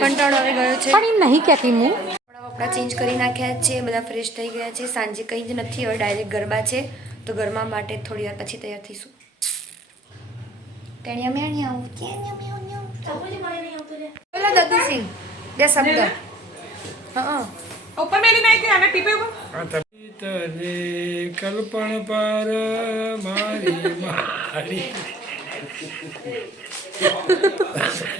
કંટાળો આવી ગયો છે પણ નહીં કહેતી હું. કપડાં ચેન્જ કરી નાખ્યા છે, બધા ફ્રેશ થઈ ગયા છે. સાંજે કંઈ જ નથી, હવે ડાયરેક્ટ ગરબા છે તો ગરબા માટે થોડી વાર પછી તૈયાર થઈશું. ટેણિયા મેણિયા બોલો દદુસિંહ બે શબ્દ. હા ઉપર મેલી નાખી આને ટીપે ઉપર તને કલ્પણ પર મારી મારી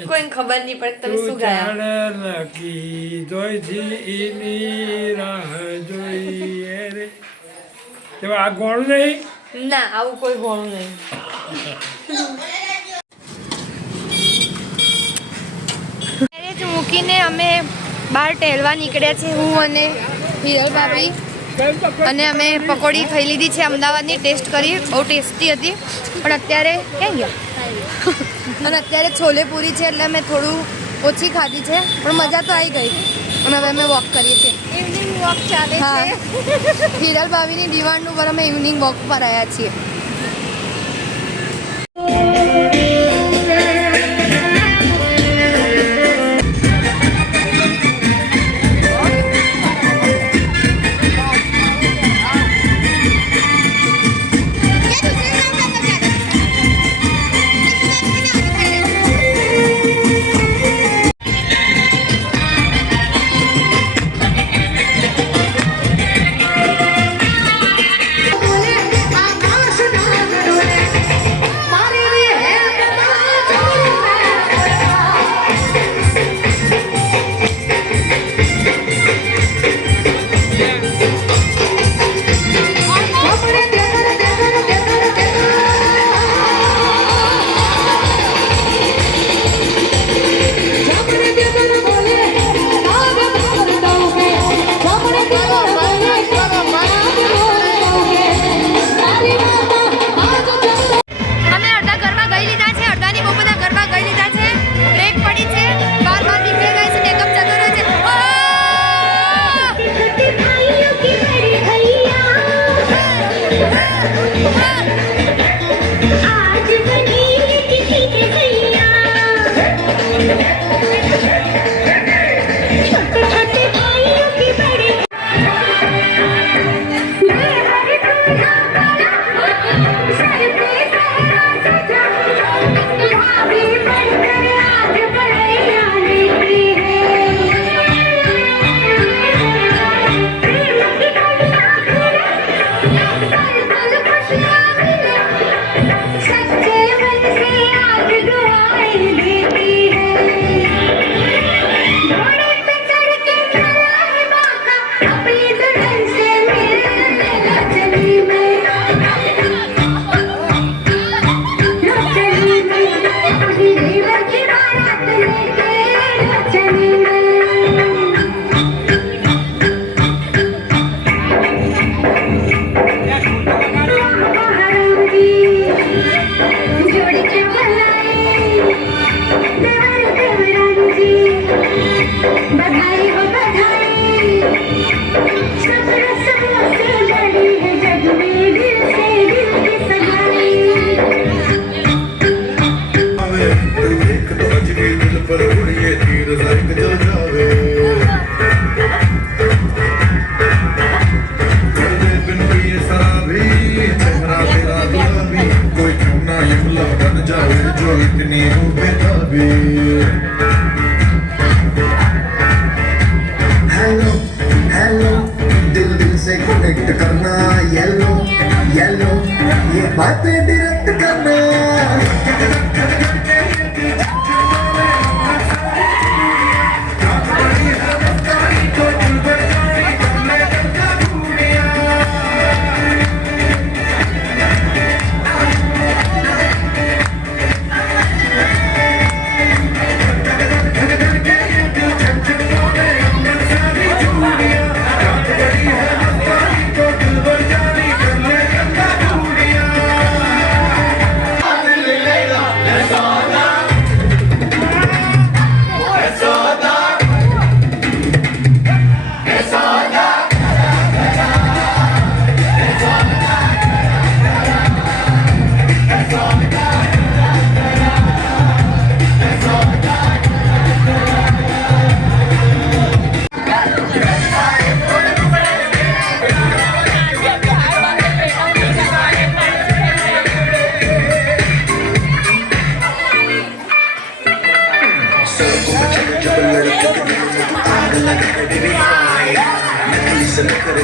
કોઈને ખબર નહીં પડે તમે શું ગાયા. લકી જોઈથી રાહ જોઈએ રે. એવા આ ગોળ નહીં. ના આવું કોઈ હોણું નહીં. મેરેજ મૂકીને અમે બહાર ટહેલવા નીકળ્યા છે, હું અને હિરલ ભાભી. અને અમે પકોડી ખાઈ લીધી છે અમદાવાદની, ટેસ્ટ કરી, બહુ ટેસ્ટી હતી. પણ અત્યારે ક્યાં ગયા? અને અત્યારે છોલે પૂરી છે એટલે અમે થોડું ઓછી ખાધી છે, પણ મજા તો આવી ગઈ. અને હવે અમે વોક કરીએ છીએ, ઇવનિંગ વોક ચાલે છે. હિરલ ભાભીની ડિમાન્ડ ઉપર અમે ઇવનિંગ વોક પર આવ્યા છીએ.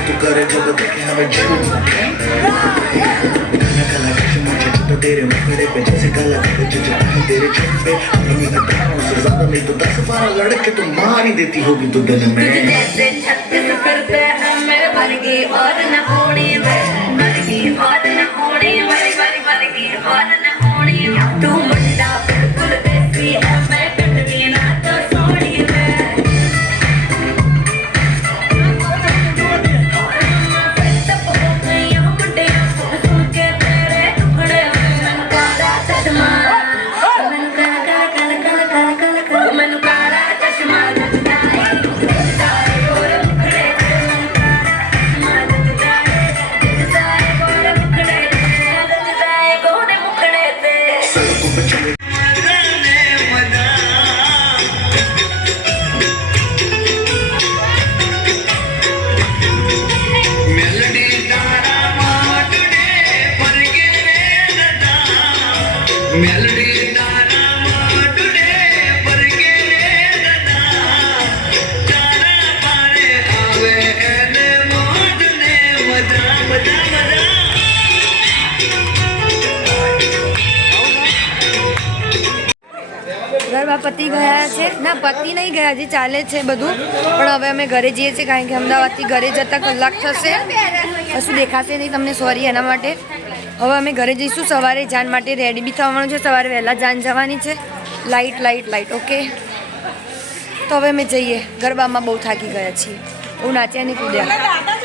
तू करे जब देखे हमें झूठ काला काला चश्मा तो तेरे मुखड़े पे जैसे काला जो तेरे छत पे रंगी नदारों से ज्यादा नहीं तो 10-12 लड़के तो मार ही देती होगी तू दिन में जैसे छत्तीस फिरते हैं मेरे वर्गी और न होनी वर्गी और न होनी वर्गी और न होनी तू मुंडा बिल्कुल देसी है मैं कटवी ना तो सोनी मेलडी तारा माटुडे पर गेले दादा तारा पारे आवे एने मोडने मजा मजा मजा ગરબા પતી ગયા છે ના પતી નહીં ગયા હજી ચાલે છે બધું પણ હવે અમે ઘરે જઈએ છીએ કારણ કે અમદાવાદથી ઘરે જતાં કલાક થશે કશું દેખાશે નહીં તમને સોરી એના માટે હવે અમે ઘરે જઈશું સવારે જાન માટે રેડી બી થવાનું છે સવારે વહેલા જાન જવાની છે લાઈટ ઓકે તો હવે અમે જઈએ ગરબામાં બહુ થાકી ગયા છીએ બહુ નાચ્યા નહીં કૂદ્યા